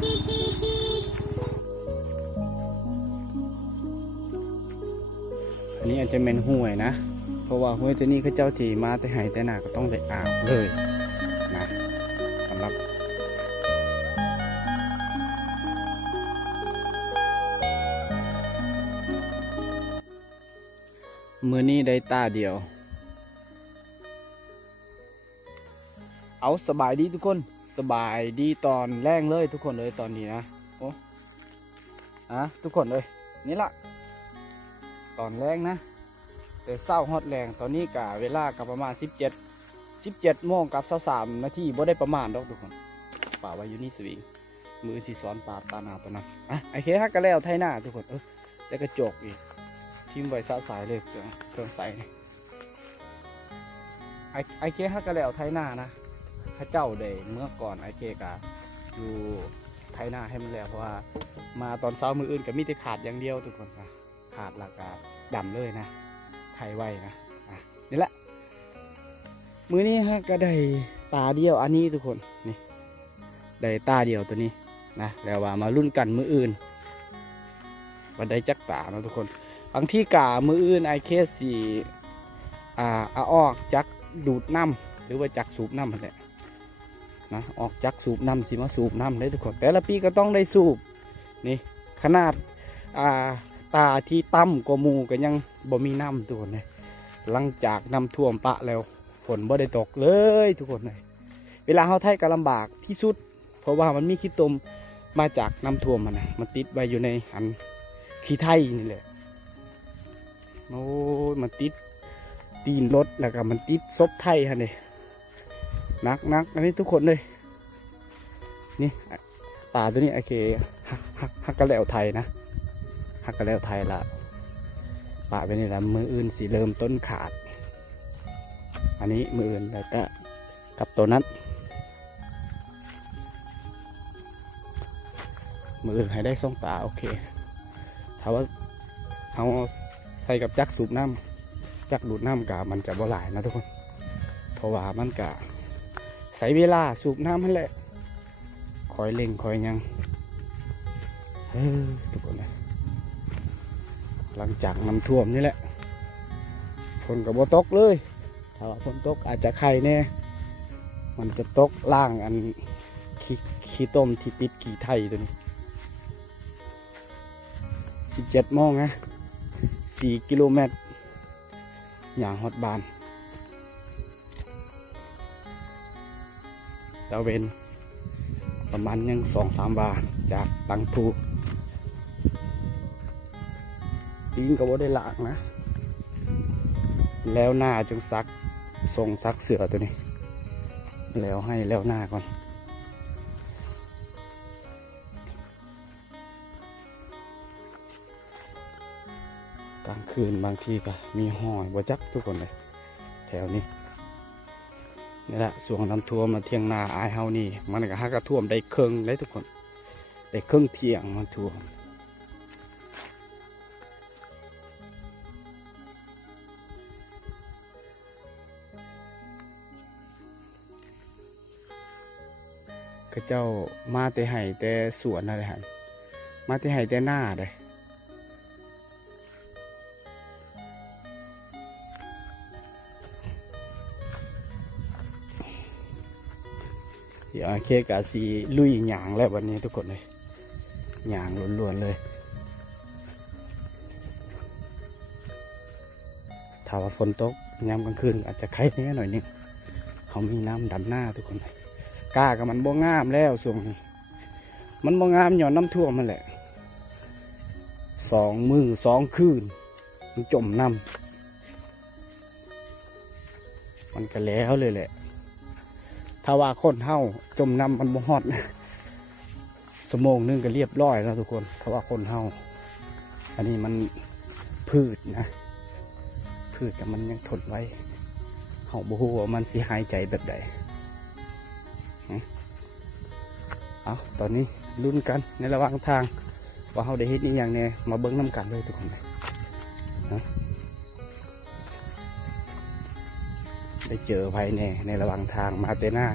อันนี้อาจจะเป็นห้วยนะเพราะว่าห้วยตัวนี้เขาเจ้าที่มาแต่ไห้แต่หนาก็ต้องได้อาบเลยนะสำหรับมือนี้ได้ตาเดียวเอาสบายดีทุกคนสบายดีตอนแรงเลยทุกคนเลยตอนนี้นะโอ้ทุกคนเลยนี่ละตอนแรงนะแต่เศร้าฮอตแรงตอนนี้กะเวลากับประมาณ17 โมงกับ23 นาทีบ่ได้ประมาณดอกทุกคนป่าไว้อยู่นี่สวิงมือสีสอนปลาตาหนาตัวนั้นไอเคฮักกันแล้วไทยหน้าทุกคนแล้วก็จกอีกทิ้งไว้สะสายเลยเครื่องใส่ไอเคฮักกันแล้วไทยหน้านะข้าเจ้าได้เมื่อก่อนไอเคกะอยู่ไทยหน้าให้มันแล้วเพราะว่ามาตอนเช้ามืออื่นก็มีแต่ขาดอย่างเดียวทุกคนขาดแล้วก็ดำเลยนะไทยไว้นะนี่แหละมือนี้ฮะก็ได้ตาเดียวอันนี้ทุกคนนี่ได้ตาเดียวตัวนี้นะแล้วว่ามารุ่นกันมืออื่นวันได้จักตานะทุกคนบางที่กามืออื่นไอเคสสี่เอาออกจักดูดน้ำหรือว่าจักสูบน้ำอะไรนะออกจักสูบน้ำสิมาสูบน้ำเลยทุกคนแต่ละปีก็ต้องได้สูบนี่ขนาดตาที่ต่ำกว่าหมู่ก็ยังบ่มีน้ำตัวนี้หลังจากน้ำท่วมปะแล้วฝนบ่ได้ตกเลยทุกคนเลยเวลาเขาไถก็ลำบากที่สุดเพราะว่ามันมีขี้ตมมาจากน้ำท่วมมันติดไว้อยู่ในอันขี้ไถนี่แหละโอ้ยมันติดตีนรถแล้วก็มันติดซบไถฮะเนี่ยนักอันนี้ทุกคนเลยนี่ป่าตัวนี้โอเคฮักกะแล้วไทยนะฮักกะแล้วไทยละป่าเป็นนี่ละมืออื่นสีเริ่มต้นขาดอันนี้มืออื่นแล้วก็กับตัวนั้นมืออื่นให้ได้ส่งตาโอเคถ้าว่าเอาใส่กับจักสูบน้ำจักดูดน้ำกะมันจะบ่หลายนะทุกคนเพราะว่ามันกะใส่เวลาสูบน้ำให้แหละคอยเล่งคอยยังทุกคนเลยหลังจากน้ำท่วมนี่แหละฝนกับบ่ตกเลยถ้าว่าฝนตกอาจจะไข่แน่มันจะตกล่างอันขี้ต้มที่ปิดขี้ไทยตัวนี้17 โมงนะ4 กิโลเมตรอย่างฮอดบานตะเวนประมาณยัง2-3 บาทจากตังภูตีนก็บ่ได้หลากนะแล้วหน้าจึงซักส่งซักเสือตัวนี้แล้วให้แล้วหน้าก่อนกลางคืนบางทีก็มีห้อยบ่จักทุกคนเลยแถวนี้นี่แหละส่วงน้ำท่วมมาเที่ยงนาอายเฮานี่มันก็ฮักกระท่วมได้ครึ่งเลยทุกคนได้ครึ่งเที่ยงมันท่วมก็เจ้ามาแต่ไห่แต่สวนอะไรฮะมาแต่ไห่แต่หน้าเลยเดี๋ยวเคกาซีลุยหยางแล้ววันนี้ทุกคนเลยหยางล้วนๆเลยถ้าว่าฝนตกยามกลางคืนอาจจะไข้แน่หน่อยนึงเขามีน้ำดำหน้าทุกคนเลยกล้ากับมันบ่งามแล้วช่วงนี้มันบ่งามหย่อนน้ำท่วมมันแหละ2 มื้อ 2 คืนมันจมน้ำมันก็แล้วเลยแหละถ้าว่าคนเฮาจมน้ำมันบ่ฮอดชั่วโมงนึงก็เรียบร้อยแล้วทุกคนถ้าว่าคนเฮาอันนี้มันพืชนะพืชกับมันยังทนไว้เฮาบ่ฮู้ว่ามันสิหายใจแบบใดเอาตอนนี้ลุ้นกันในระหว่างทางว่าเขาได้เห็นอีกอย่างแน่มาเบิ้งน้ำกันเลยทุกคนเลยได้เจอภายในระหว่างทางมาเตน่า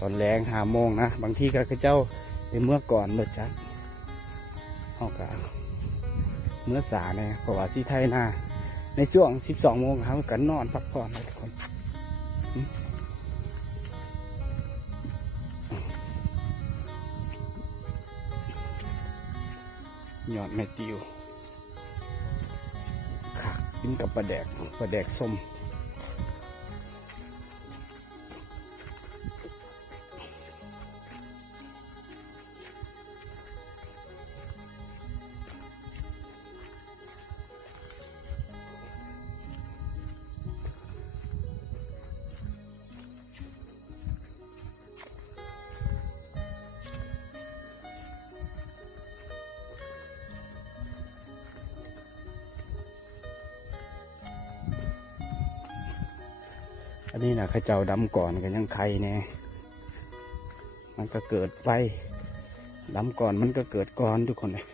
ตอนแรง5 โมงนะบางทีก็เจ้า เมื่อก่อนเมื่อจักเอากะเมื่อสาเนี่ยเพราะว่าที่ไทยนาในช่วง12 โมงครับกันนอนพักผ่อนนะทุกคนหยอดแม่ติวค่ะกินกับปลาแดกส้มอันนี้นะข้าเจ้าดำก่อนกันยังไข่แน่มันก็เกิดไปดำก่อนมันก็เกิดก่อนทุกคนเลย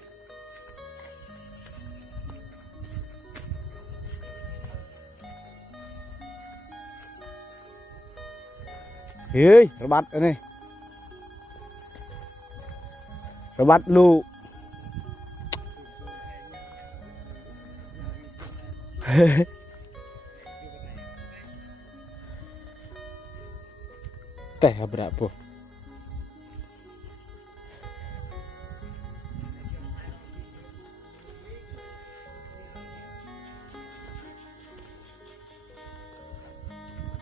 เฮ้ยระบัดอันนี้ระบัดลูก แต่berapa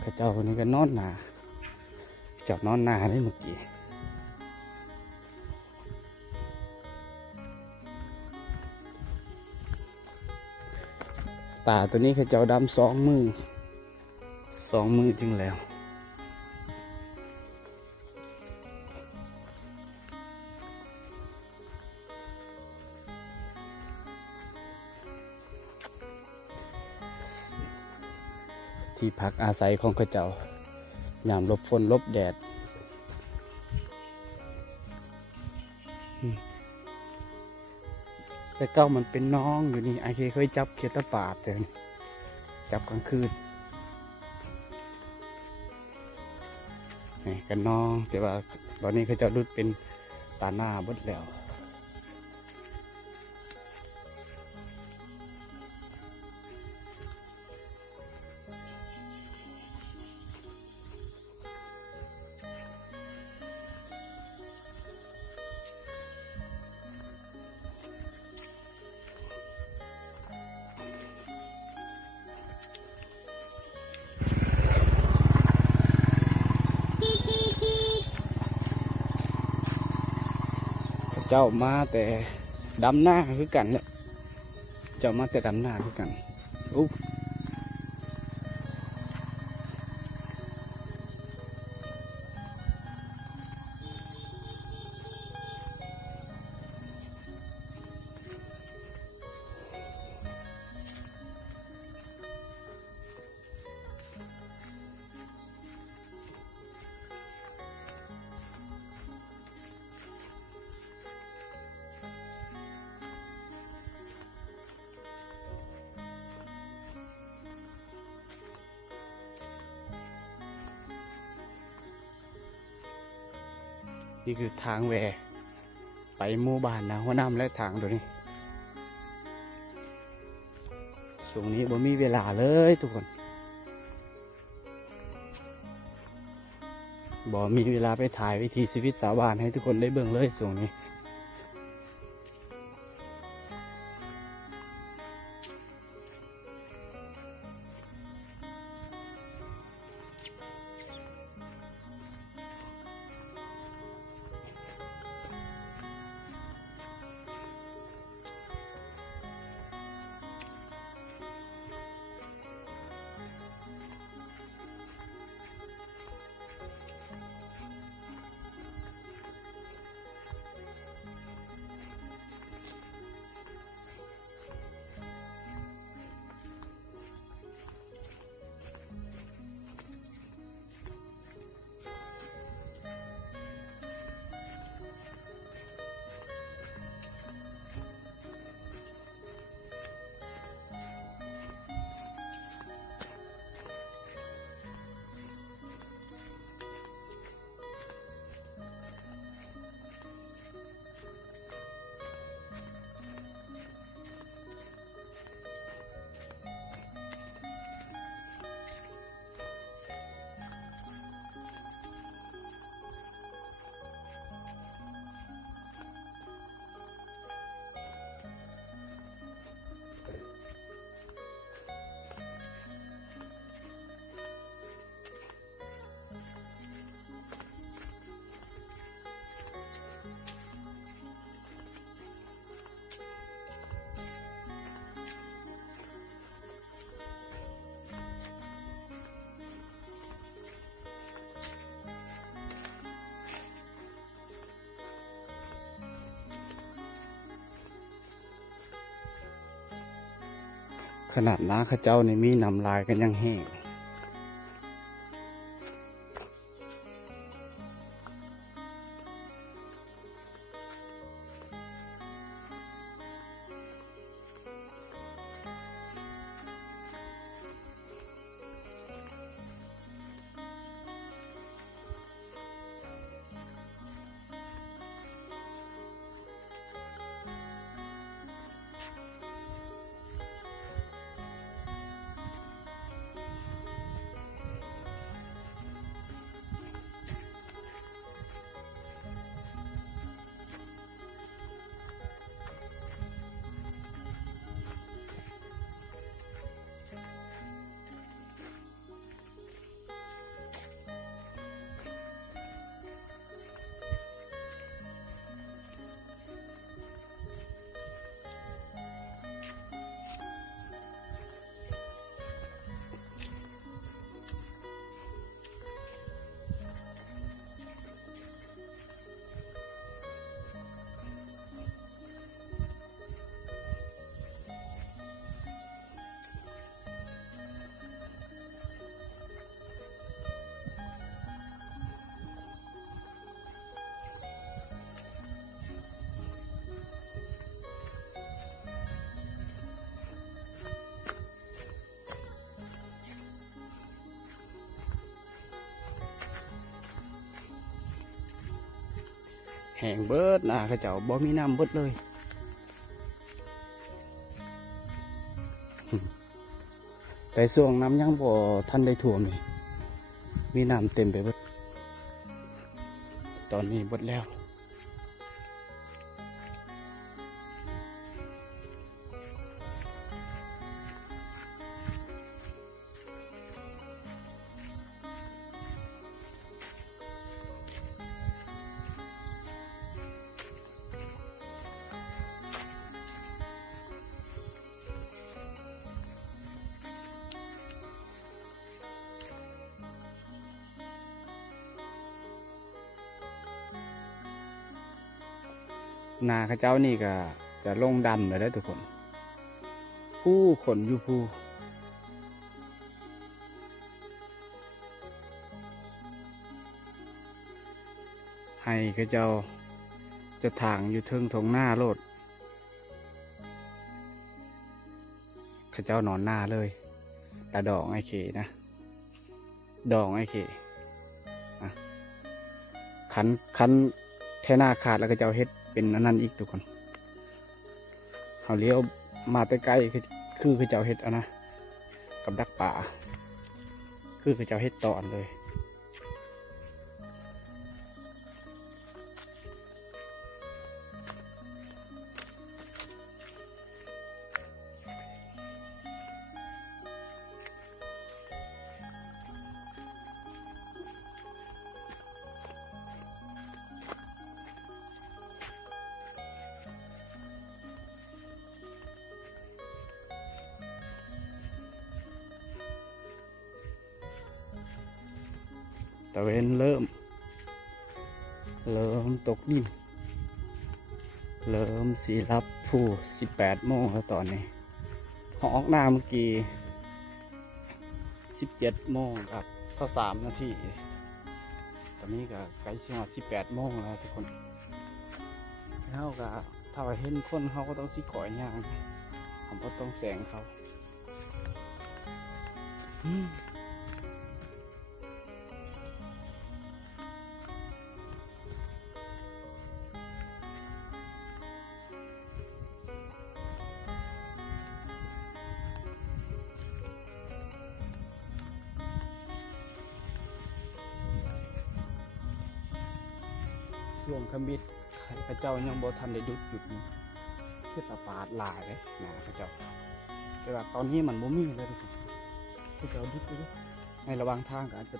ข้าเจ้าคนนี้ก็นอนหนาจอดนอนหนาได้เมื่อกี้ตาตัวนี้ข้าเจ้าดำ2 มือจึงแล้วที่พักอาศัยของข้าเจ้ายามหลบฝนหลบแดดแต่เก้ามันเป็นน้องอยู่นี่ไอเคยจับเขียดตะปาดแต่จับกลางคืนนี่กันน้องแต่ว่าตอนนี้เขาจะรุดเป็นตาหน้าบดแล้วเจ้ามาแต่ดำหน้าคือกันเนี่ยเจ้ามาแต่ดำหน้าคือกันอุ๊บนี่คือทางแหวไปหมู่บ้านนะหัวน้ำและทางตัวนี้ช่วงนี้บ่มีเวลาเลยทุกคนบ่มีเวลาไปถ่ายวิถีชีวิตชาวบ้านให้ทุกคนได้เบิ่งเลยช่วงนี้ นาดน้าข้าเจ้านี่มีน้ำลายกันยังแห้งแห้งเบิดนะข้าเจ้าบ่มีน้ำเบิดเลย แต่ช่วงน้ำยังบ่ทันได้ท่วมเลยมีน้ำเต็มไปเบิดตอนนี้เบิดแล้วนาข้าเจ้านี่ก็จะลงดำเลยได้ทุกคนผู้คนอยู่ผู้ให้ข้าเจ้าจะทางอยู่เทิงทงหน้าโลดข้าเจ้านอนหน้าเลยแต่ดอกไอ้เขนะดอกไอ้เขคันแท่หน้าขาดแล้วข้าเจ้าเฮ็ดเป็นอันนั้นอีกทุกคนเขาเลี้ยวมาใกล้ๆคือข้าเจ้าเฮ็ดอันนะกับดักป่าคือข้าเจ้าเฮ็ดตอนเลยตะเวนเริ่มตกดินเริ่มสีรับผู้18 โมงแล้วตอนนี้ออกหน้าเมื่อกี้17 โมงกับ23 นาทีตอนนี้ก็ใกล้ช่วง18 โมงแล้วทุกคนเขาก็ถ้าเห็นคนเขาก็ต้องสิขอยย่างผมก็ต้องแสงเขาช่วงขมิดพระเจ้ายังบ่ทันได้ดุดหยุดนี่คือตาปาดหลายเลยนะพระเจ้าแต่ว่าตอนนี้มันบ่มีเลยพระเจ้าดุดเลยในระหว่างทางก็อาจจะ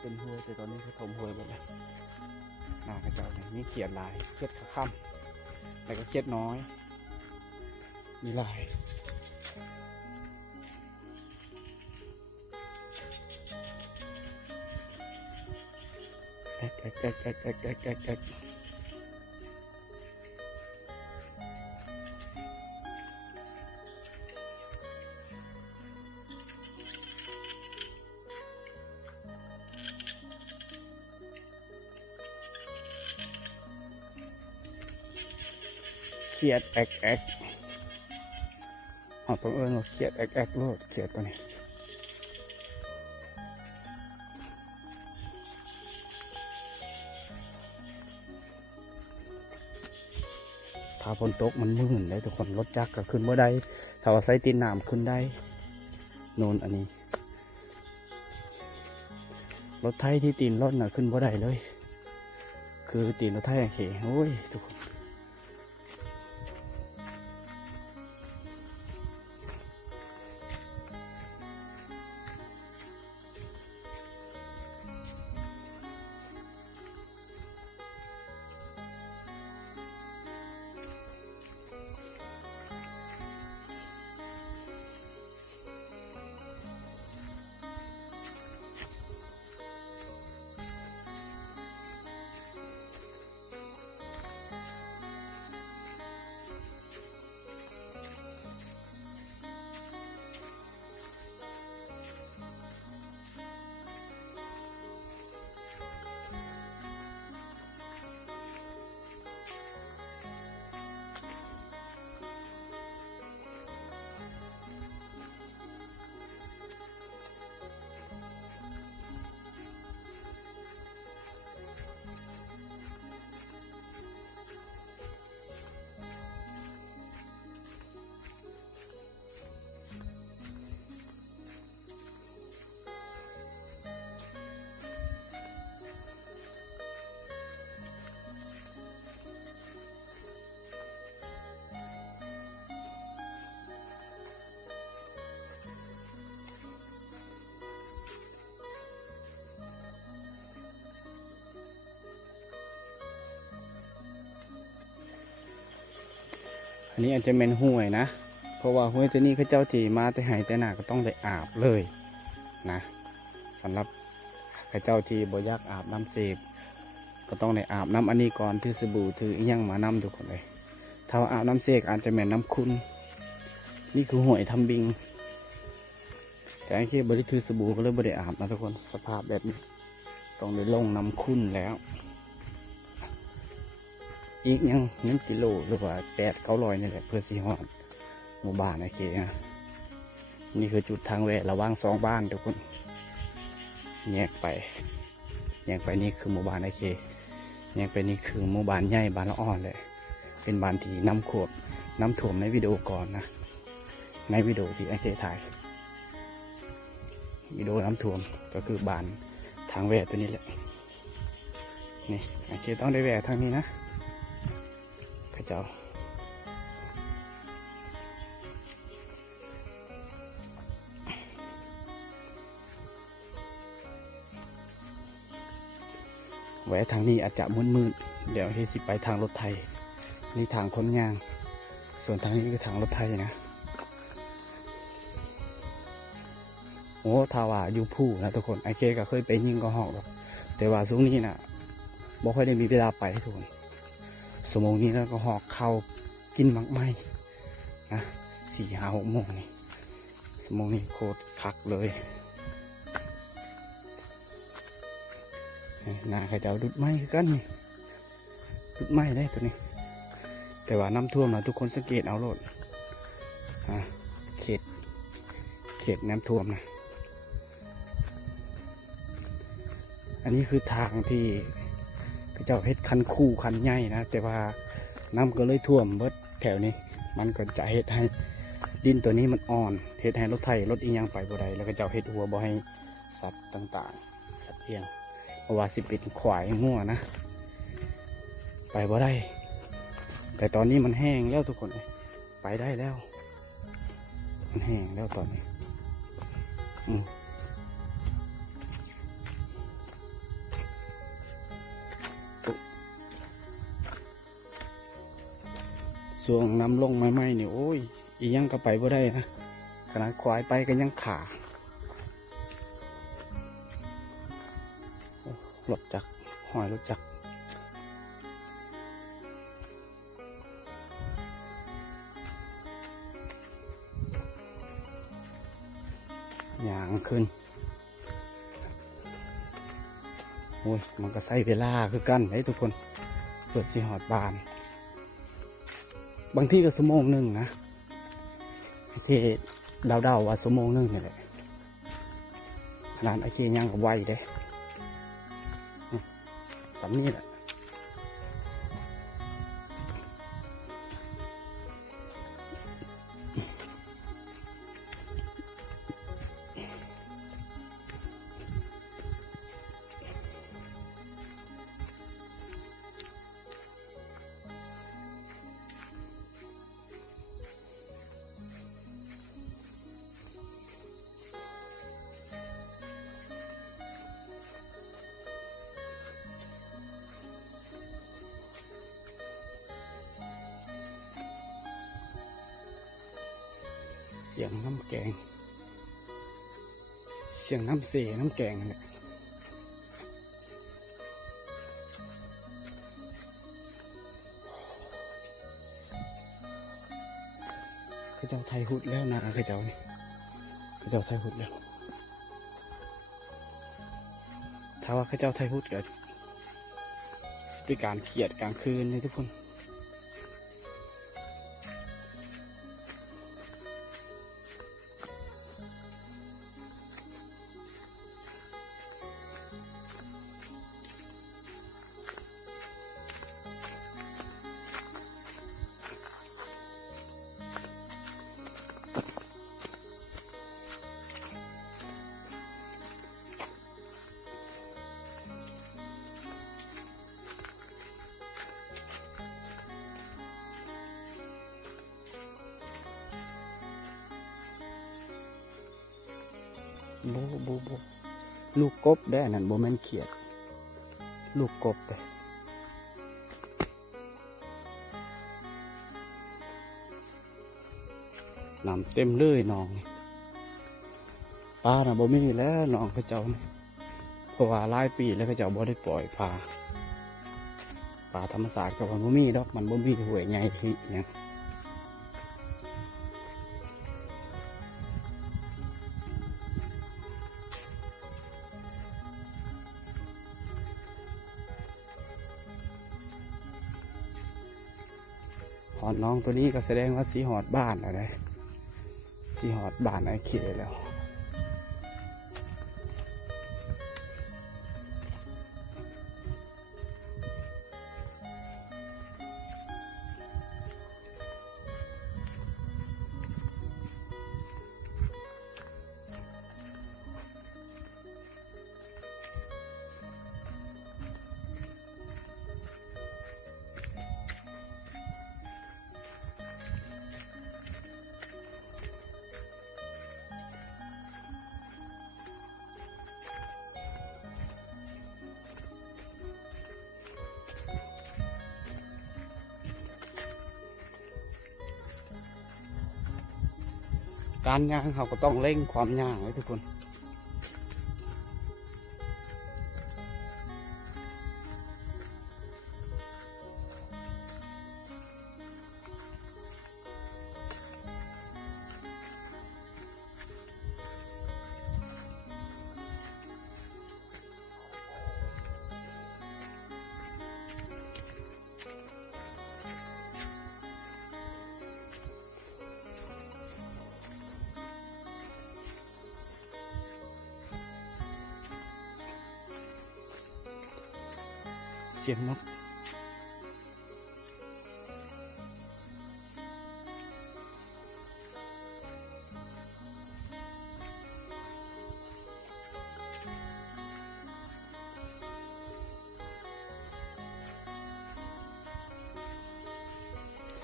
เป็นห้วยแต่ตอนนี้เขาถมห้วยหมดแล้วนะพระเจ้าเนี่ยมีเขียดลายเขียดขาค่ำแต่ก็เขียดน้อยมีลาย ขียดแอกแอกเอาต้องเอิญว่าเขียดแอกแอกโลดเขียดตัวนี้ถ้าฝนตกมันมืดเลยทุกคนรถจักรก็ขึ้นบ่ได้ถ้าว่าใส่ตีนน้ำขึ้นได้โนนอันนี้รถไถที่ตีนรถน่ะขึ้นบ่ได้เลยคือตีนรถไถอย่างเขโอ้ยทุกคนอันนี้อาจจะเป็นห้วยนะเพราะว่าห้วยตัวนี้เขาเจ้าจีมาแต่หายแต่หนาก็ต้องได้อาบเลยนะสำหรับเขาเจ้าที่บ่อยากอาบน้ำเสพก็ต้องได้อาบน้ำอันนี้ก่อนถือสบู่ถืออิหยังมาน้ำทุกคนเลยถ้าอาบน้ำเสกอาจจะเหม็นน้ำคุณนี่คือห้วยทำบิงแต่ไอ้ที่บริถือสบู่ก็เลยบ่ได้อาบนะทุกคนสภาพแบบนี้ต้องได้ลงน้ำคุณแล้วอีกยัง1 กิโลหรือว่า800-900นี่แหละเพื่อสีหอดหมู่บ้านโอเคนะนี่คือจุดทางแวะระหว่าง2 บ้านทุกคนแยกไปนี่คือหมู่บ้านโอเคแยกไปนี่คือหมู่บ้านใหญ่บ้านละอ่อนเลยเป็นบ้านที่น้ำท่วมในวิดีโอก่อนนะในวิดีโอที่ไอเคถ่ายวิดีโอน้ำท่วมก็คือบ้านทางแวะตัวนี้แหละนี่ไอเคต้องได้แวะทางนี้นะเจ้าแวะทางนี้อาจจะมืดเดี๋ยวที่สิไปทางรถไทยนี่ทางคนย่างส่วนทางนี้คือทางรถไทยนะโอ้ทาว่าอยู่ผู้นะทุกคนไอเคก็เคยไปยิงกระหอกแต่ว่าช่วงนี้นะบ่ค่อยได้มีเวลาไปทุกคนสมองนี้แล้วก็หอกเข้ากินมักไหมนะ4-5-6 โมงนี่สมองนี้โคตรคักเลยน่าใครจะเอาดุดไม้กันนี่ดุดไม้ได้ตัวนี้แต่ว่าน้ำท่วมนะทุกคนสังเกตเอาโลดเขตน้ำท่วมนะอันนี้คือทางที่เจ้าเฮ็ดคันคู่คันใหญ่นะแต่ว่าน้ำก็เลยท่วมเบิดแถวนี้มันก็จะเฮ็ดให้ดินตัวนี้มันอ่อนเฮ็ดให้รถไถรถอีกอย่างไปบ่ได้แล้วก็เจ้าเฮ็ดหัวบ่ให้สัตว์ต่างๆสัตว์เลี้ยงเพราะว่าสิเป็นขวายงัวนะไปบ่ได้แต่ตอนนี้มันแห้งแล้วทุกคนไปได้แล้วมันแห้งแล้วตอนนี้ส่วงน้ำลงไม้เนี่ยโอ้ยอียังก็ไปบ่ได้นะขนาดควายไปก็ยังขารถจักรหอยรถจักรอย่างขึ้นโอ้ยมันก็ใช้เวลาคือกันให้ทุกคนเปิดสีหอดบาน บางที่ก็ชั่วโมงหนึ่งนะที่เดาๆว่าชั่วโมงหนึ่งนี่แหละขนาดไอ้ขี้ย่างกับไวเด้สำนี่แหละเสียงน้ำแกงเสียงน้ำเสน้ำแกงเนี่ยเขาเจ้าไทยหุดแล้วนะเขาเจ้านี่เขาเจ้าไทยหุดแล้วถ้าว่าเขาเจ้าไทยหุดเกิดเป็นการเขียดกลางคืนเลยทุกคนโบลูกกบได้นั่นโบแมนเขียดลูกกบเลยน้ำเต็มเลยน้องปลาน่ะโบมีแล้วน้องเขาเจ้านี่เพราะว่าหลายปีแล้วเขาเจ้าโบได้ปล่อยปลาธรรมศาสตร์กับมันโบมีดอกมันโบมีห่วยใหญ่ที่เนี่ยหอดน้องตัวนี้ก็แสดงว่าสีหอดบ้านอะไรสีหอดบ้านไอ้เขียแล้วการย่างเขาก็ต้องเร่งความย่างไว้ทุกคนเสียงนก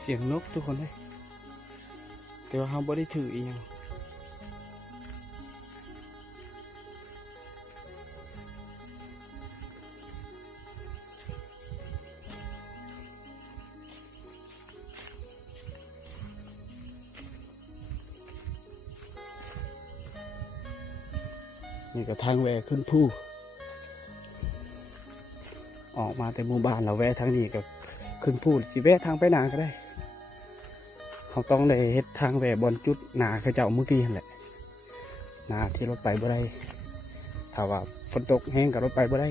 เสียงนกทุกคนเลยแต่ว่าเขาไม่ได้ถืออีกอย่างนี่ก็ทางแวะขึ้นภูออกมาแต่หมู่บ้านเราแวะทางนี้ก็ขึ้นภูสิแวะทางไปนาก็ได้เขาต้องได้เฮ็ดทางแวะบนจุดนาเขาเจ้าเมื่อกี้นั่นแหละนาที่รถไปบ่ได้ถ้าว่าฝนตกแห้งกับรถไปบ่ได้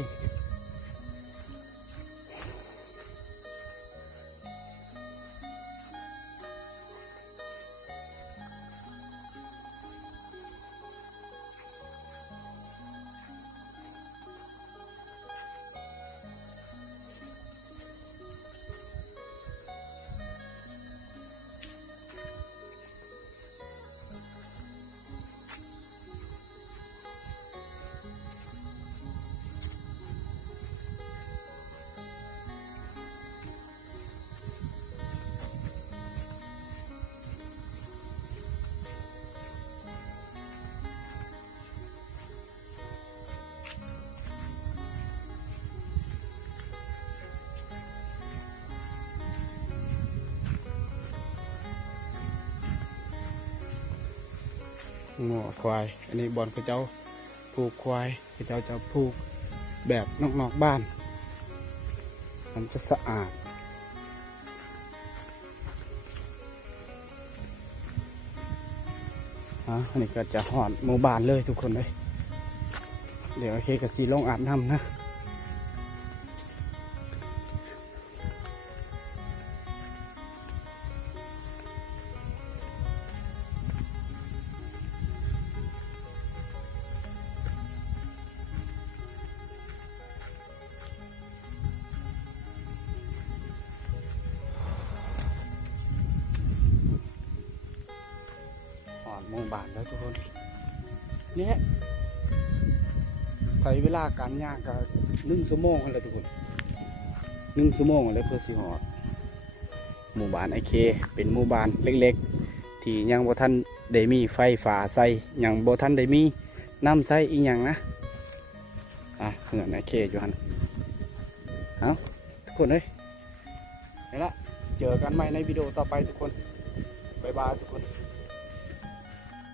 งัวควายอันนี้บอนพระเจ้าผูกควายพระเจ้าจะผูกแบบนอกบ้านมันจะสะอาดอันนี้ก็จะหอดหมู่บ้านเลยทุกคนเลยเดี๋ยวโอเคกับสีลงอาบน้ำนะหมู่บ้านแล้วทุกคนเนี่ยใช้เวลาการย่างก็1 ชั่วโมงอะไรทุกคน1 ชั่วโมงอะไรเพื่อสิหอดหมู่บ้านไอเคเป็นหมู่บ้านเล็กๆที่ยังบ่ทันได้มีไฟฟ้าใส่ยังบ่ทันได้มีน้ำใส่อีกอย่างนะเหือนไอเคอยู่หันเอาทุกคนเลยนี่ละเจอกันใหม่ในวิดีโอต่อไปทุกคนบ๊ายบายทุกคน